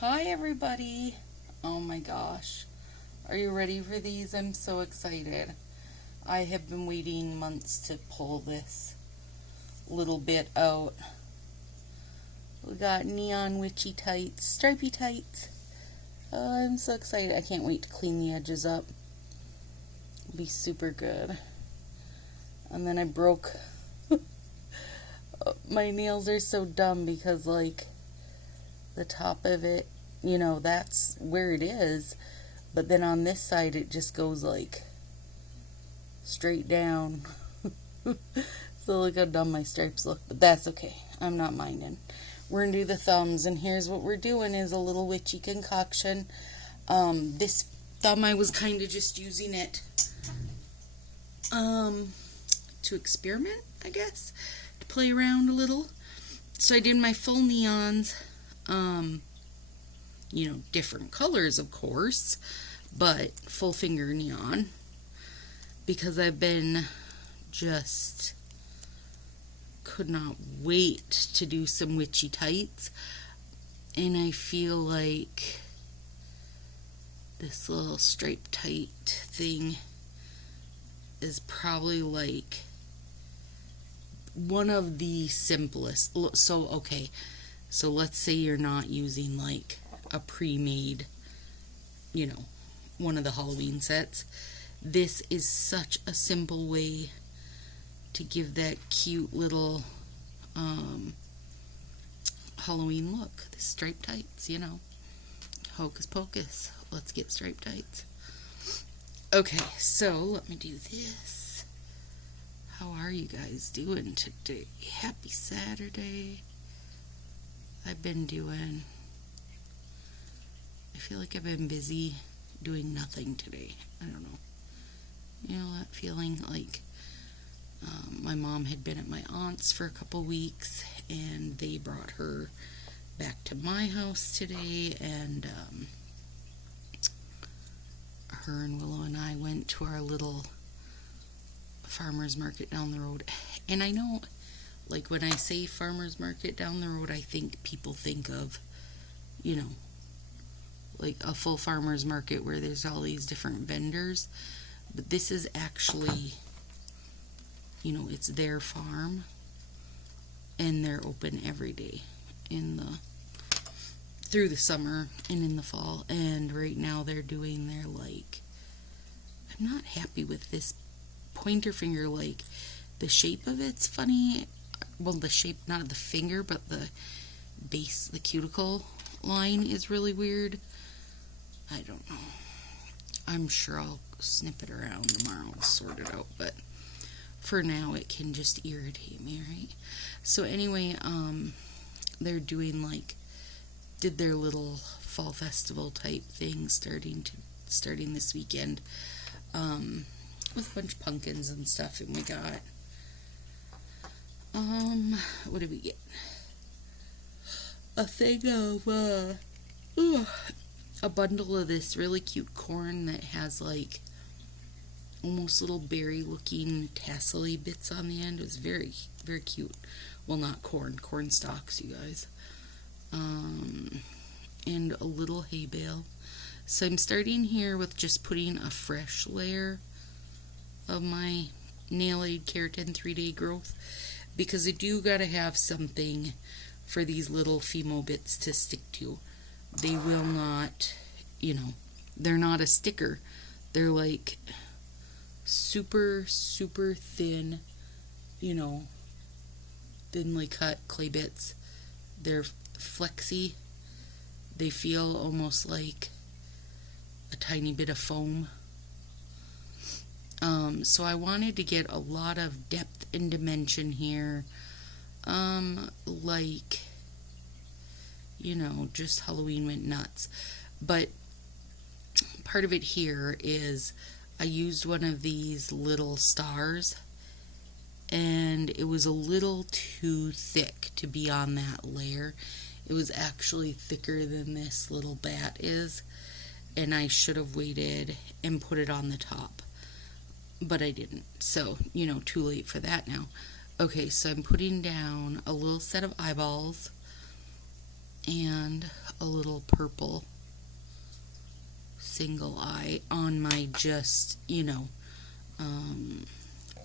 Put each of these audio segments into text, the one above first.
Hi everybody. Oh my gosh. Are you ready for these? I'm so excited. I have been waiting months to pull this little bit out. We got neon witchy tights, stripy tights. Oh, I'm so excited. I can't wait to clean the edges up. It'll be super good. And then I broke my nails are so dumb because like the top of it, that's where it is, but then on this side it just goes like straight down. So look how dumb my stripes look, but that's okay. I'm not minding. We're gonna do the thumbs, and here's what we're doing is a little witchy concoction. This thumb I was kind of just using it to experiment, I guess, to play around a little. So I did my full neons, different colors, of course, but full finger neon, because I've been just could not wait to do some witchy tights, and I feel like this little stripe tight thing is probably like one of the simplest. So let's say you're not using like a pre-made, one of the Halloween sets. This is such a simple way to give that cute little Halloween look. The striped tights, hocus pocus. Let's get striped tights. Okay, so let me do this. How are you guys doing today? Happy Saturday. I feel like I've been busy doing nothing today. I don't know. That feeling like my mom had been at my aunt's for a couple weeks, and they brought her back to my house today, and her and Willow and I went to our little farmer's market down the road. And I know, like, when I say farmer's market down the road, I think people think of, like a full farmer's market where there's all these different vendors. But this is actually, it's their farm, and they're open every day through the summer and in the fall. And right now they're doing their, like, I'm not happy with this pointer finger. Like, the shape of it's funny. Well, the shape, not of the finger, but the base, the cuticle line is really weird. I don't know. I'm sure I'll snip it around tomorrow and sort it out, but for now it can just irritate me, right? So anyway, they're doing did their little fall festival type thing starting this weekend, with a bunch of pumpkins and stuff, and we got what did we get? A thing of a bundle of this really cute corn that has like almost little berry looking tassel-y bits on the end. It was very, very cute. Well, not corn stalks, you guys. And a little hay bale. So I'm starting here with just putting a fresh layer of my Nail Aid Keratin 3-day growth, because I do gotta have something for these little Fimo bits to stick to. They will not, they're not a sticker. They're like super, super thin, thinly cut clay bits. They're flexy. They feel almost like a tiny bit of foam. So I wanted to get a lot of depth and dimension here. Just Halloween went nuts. But part of it here is I used one of these little stars, and it was a little too thick to be on that layer. It was actually thicker than this little bat is, and I should have waited and put it on the top, but I didn't. So, too late for that now. Okay, so I'm putting down a little set of eyeballs, and a little purple single eye on my just,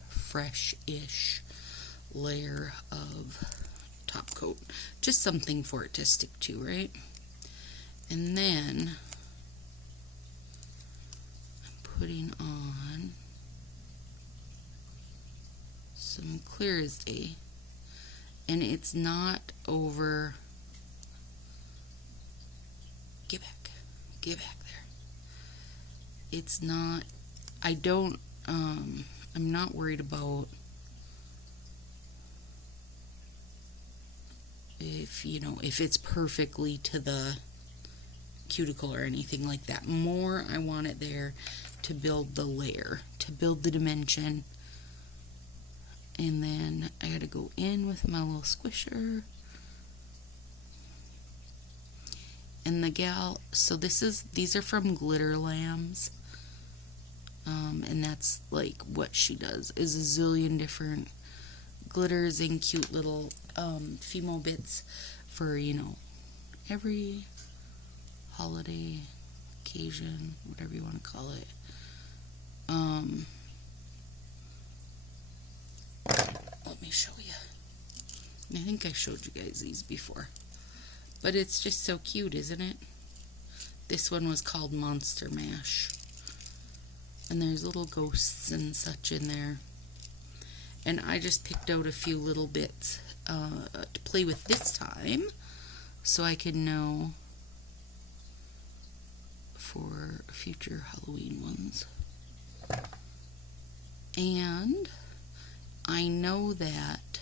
fresh-ish layer of top coat. Just something for it to stick to, right? And then I'm putting on some Clear as Day. And it's not over. Get back there. It's not, I'm not worried about if it's perfectly to the cuticle or anything like that. More, I want it there to build the layer, to build the dimension. And then I gotta go in with my little squisher. And the gal, so these are from Glitter Lambs. And that's like what she does, is a zillion different glitters and cute little Fimo bits for, every holiday occasion, whatever you want to call it. Let me show you. I think I showed you guys these before. But it's just so cute, isn't it? This one was called Monster Mash. And there's little ghosts and such in there. And I just picked out a few little bits to play with this time, so I can know for future Halloween ones. And I know that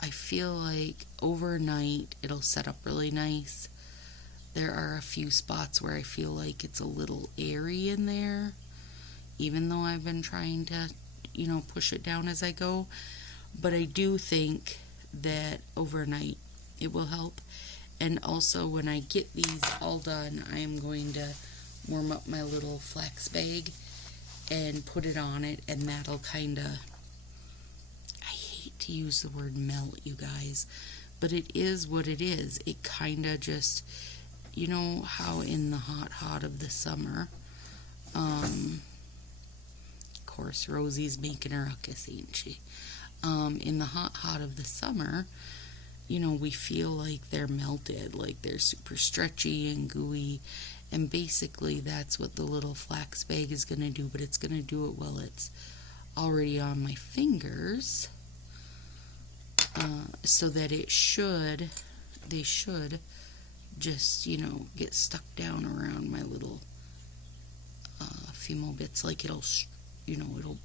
I feel like overnight it'll set up really nice. There are a few spots where I feel like it's a little airy in there, even though I've been trying to, push it down as I go. But I do think that overnight it will help. And also when I get these all done, I am going to warm up my little flax bag and put it on it, and that'll kind of, I hate to use the word melt, you guys, but it is what it is. It kind of just, how in the hot of the summer, of course Rosie's making a ruckus, ain't she? In the hot of the summer, we feel like they're melted, like they're super stretchy and gooey, and basically that's what the little flax bag is going to do, but it's going to do it while it's already on my fingers, so that they should just, get stuck down around my little Fimo bits, like it'll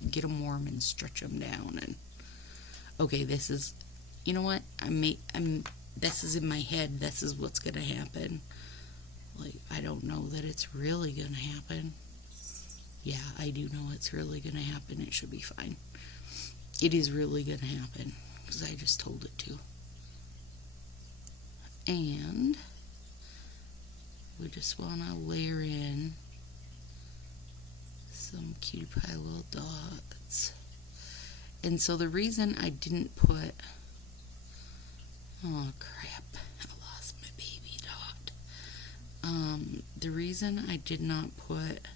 get them warm and stretch them down. And okay, this is, what, this is in my head, this is what's gonna happen. Like, I don't know that it's really gonna happen. Yeah, I do know it's really gonna happen. It should be fine. It is really gonna happen, because I just told it to. And we just want to layer in some cutie pie little dots. And so the reason I didn't put, oh crap, I lost my baby dot. The reason I did not put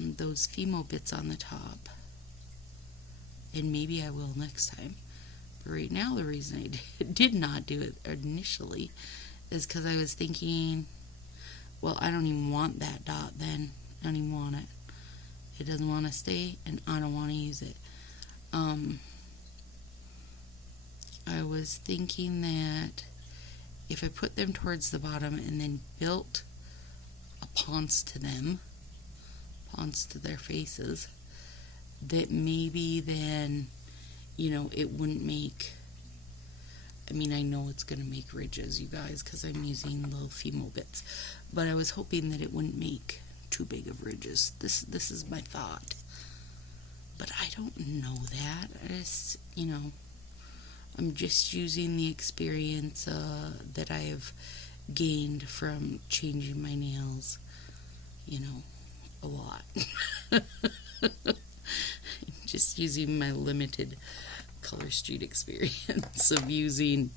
those Fimo bits on the top, and maybe I will next time, but right now the reason I did not do it initially is because I was thinking, well, I don't even want that dot then. I don't even want it. It doesn't want to stay, and I don't want to use it. I was thinking that if I put them towards the bottom and then built a ponce to them, ponce to their faces, that maybe then, it wouldn't make, I know it's going to make ridges, you guys, because I'm using little Fimo bits, but I was hoping that it wouldn't make too big of ridges. This is my thought, but I don't know that. I just, I'm just using the experience that I have gained from changing my nails, a lot. Just using my limited Color Street experience of using,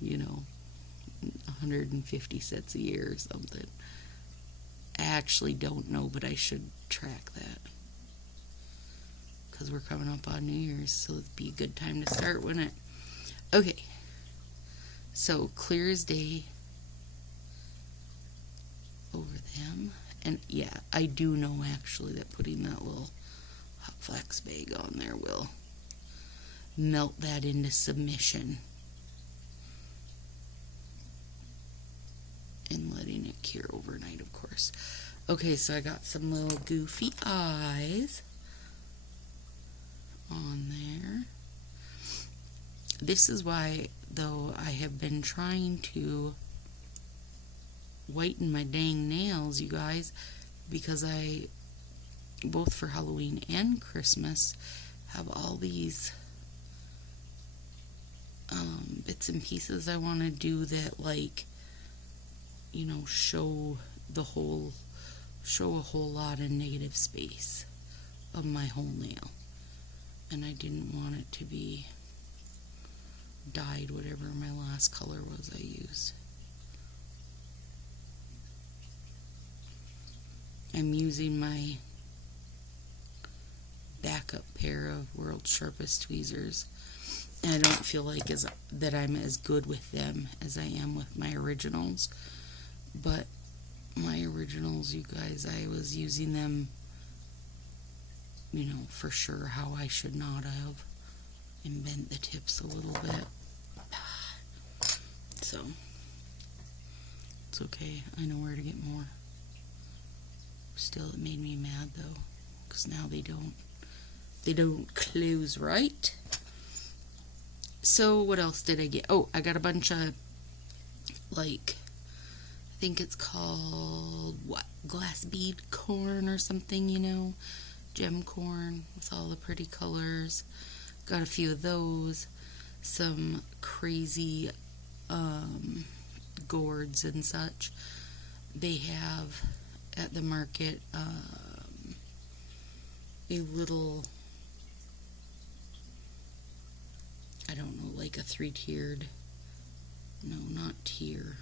150 sets a year or something. I actually don't know, but I should track that. Because we're coming up on New Year's, so it'd be a good time to start, wouldn't it? Okay. So, clear as day over them. And yeah, I do know actually that putting that little hot flax bag on there will melt that into submission. And letting it cure overnight, of course. Okay, so I got some little goofy eyes on there. This is why, though, I have been trying to whiten my dang nails, you guys, because I, both for Halloween and Christmas, have all these bits and pieces I want to do that, like, show a whole lot of negative space of my whole nail. And I didn't want it to be dyed, whatever my last color was I used. I'm using my backup pair of World's Sharpest Tweezers. And I don't feel like that I'm as good with them as I am with my originals. But my originals, you guys, I was using them, for sure how I should not have. And bent the tips a little bit. So, it's okay. I know where to get more. Still, it made me mad, though. Because now they don't close right. So, what else did I get? Oh, I got a bunch of, I think it's called, glass bead corn or something, gem corn with all the pretty colors. Got a few of those. Some crazy gourds and such. They have at the market a little, I don't know, like a 3-tiered, no, not tier.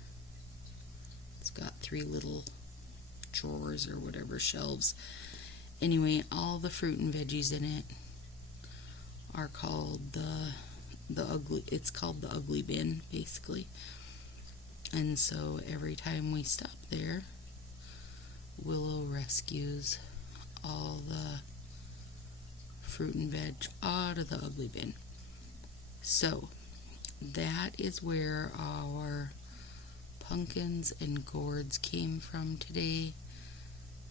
It's got 3 little drawers or whatever, shelves. Anyway, all the fruit and veggies in it are called it's called the ugly bin, basically. And so every time we stop there, Willow rescues all the fruit and veg out of the ugly bin. So that is where our pumpkins and gourds came from today.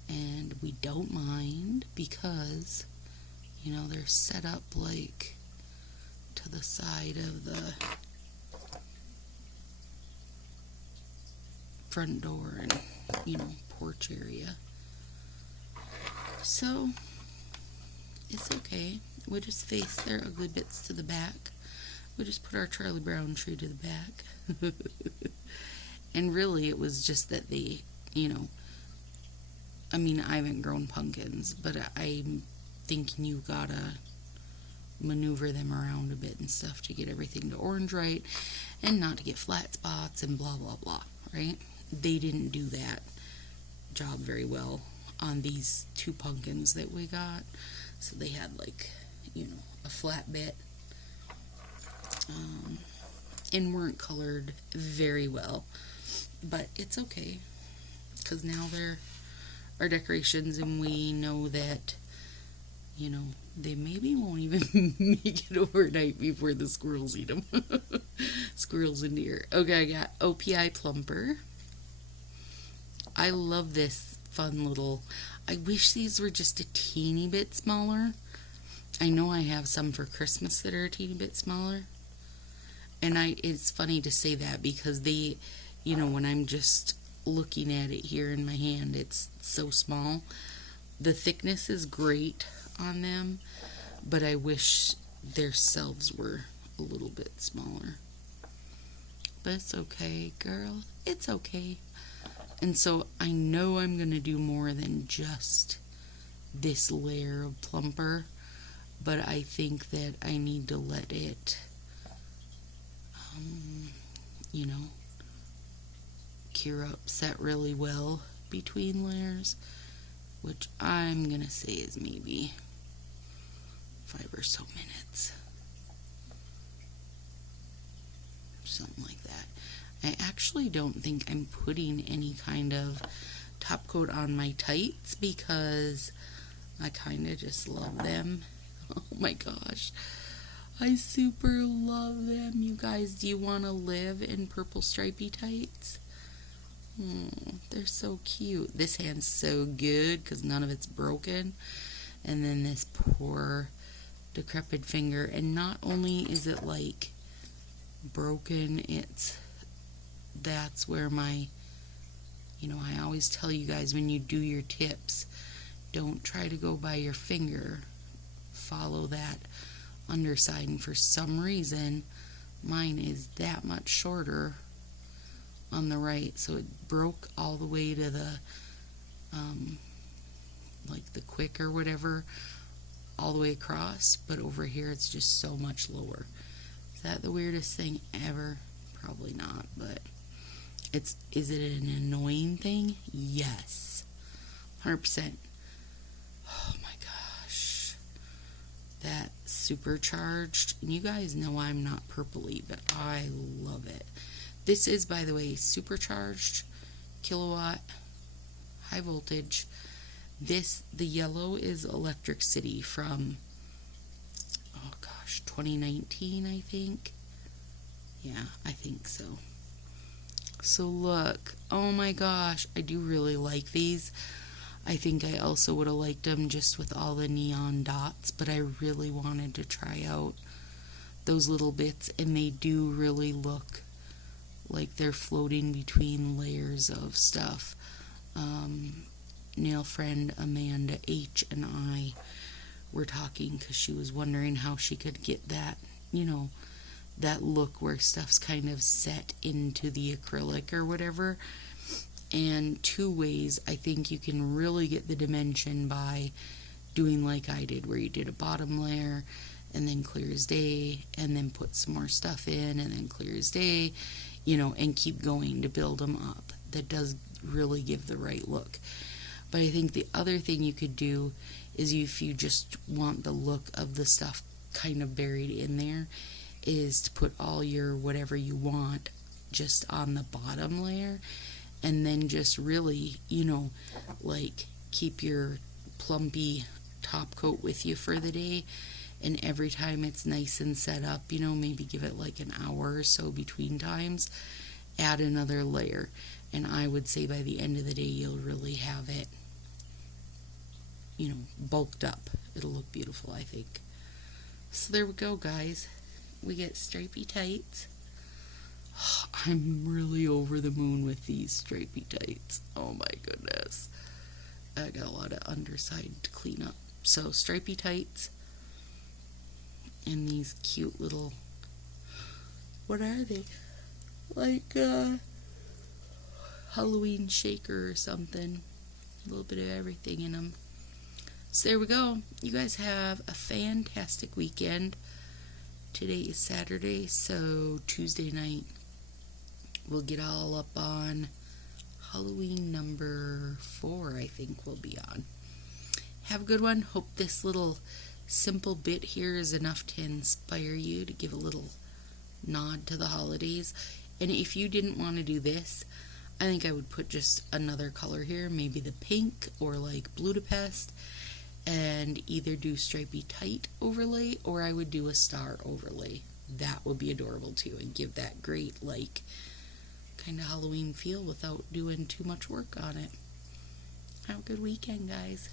And we don't mind because, they're set up to the side of the front door and, porch area. So, it's okay. We just face their ugly bits to the back. We just put our Charlie Brown tree to the back. And really, it was just that they, I haven't grown pumpkins, but I'm thinking you gotta maneuver them around a bit and stuff to get everything to orange right and not to get flat spots and blah, blah, blah, right? They didn't do that job very well on these 2 pumpkins that we got. So they had a flat bit and weren't colored very well. But it's okay because now they're our decorations and we know that they maybe won't even make it overnight before the squirrels eat them. Squirrels and deer. Okay, I got OPI Plumper. I love this fun little, I wish these were just a teeny bit smaller. I know I have some for Christmas that are a teeny bit smaller. And it's funny to say that because they, when I'm just looking at it here in my hand, it's so small. The thickness is great on them, but I wish their selves were a little bit smaller. But it's okay, girl. It's okay. And so I know I'm going to do more than just this layer of plumper. but I think that I need to let it, you know, cure up, set really well between layers, which I'm gonna say is maybe 5 or so minutes. Something like that. I actually don't think I'm putting any kind of top coat on my tights because I kind of just love them. Oh my gosh. I super love them. You guys, do you want to live in purple stripy tights? Oh, they're so cute. This hand's so good because none of it's broken. And then this poor decrepit finger. And not only is it like broken, that's where my, I always tell you guys when you do your tips, don't try to go by your finger, follow that underside, and for some reason mine is that much shorter on the right, so it broke all the way to the like the quick or whatever, all the way across, but over here it's just so much lower. Is that the weirdest thing ever? Probably not, but is it an annoying thing? Yes. 100%. Oh my gosh. That supercharged. And you guys know I'm not purpley, but I love it. This is, by the way, supercharged kilowatt, high voltage. The yellow is Electric City from, oh gosh, 2019, I think. Yeah, I think so. So look, oh my gosh, I do really like these. I think I also would have liked them just with all the neon dots, but I really wanted to try out those little bits, and they do really look like they're floating between layers of stuff. Nail friend Amanda H and I were talking because she was wondering how she could get that, that look where stuff's kind of set into the acrylic or whatever. And 2 ways I think you can really get the dimension by doing like I did, where you did a bottom layer and then clear as day and then put some more stuff in and then clear as day, and keep going to build them up. That does really give the right look. But I think the other thing you could do is, if you just want the look of the stuff kind of buried in there, is to put all your whatever you want just on the bottom layer, and then just really, like keep your plumpy top coat with you for the day, and every time it's nice and set up, maybe give it like an hour or so between times, add another layer, and I would say by the end of the day you'll really have it, bulked up. It'll look beautiful, I think. So there we go, guys. We get stripy tights. I'm really over the moon with these stripy tights. Oh my goodness. I got a lot of underside to clean up. So stripy tights and these cute little, what are they? Like Halloween shaker or something. A little bit of everything in them. So there we go. You guys have a fantastic weekend. Today is Saturday, so Tuesday night we'll get all up on Halloween number 4, I think we'll be on. Have a good one. Hope this little simple bit here is enough to inspire you to give a little nod to the holidays. And if you didn't want to do this, I think I would put just another color here, maybe the pink or like Budapest, and either do stripy tight overlay, or I would do a star overlay. That would be adorable too, and give that great like kind of Halloween feel without doing too much work on it. Have a good weekend, guys.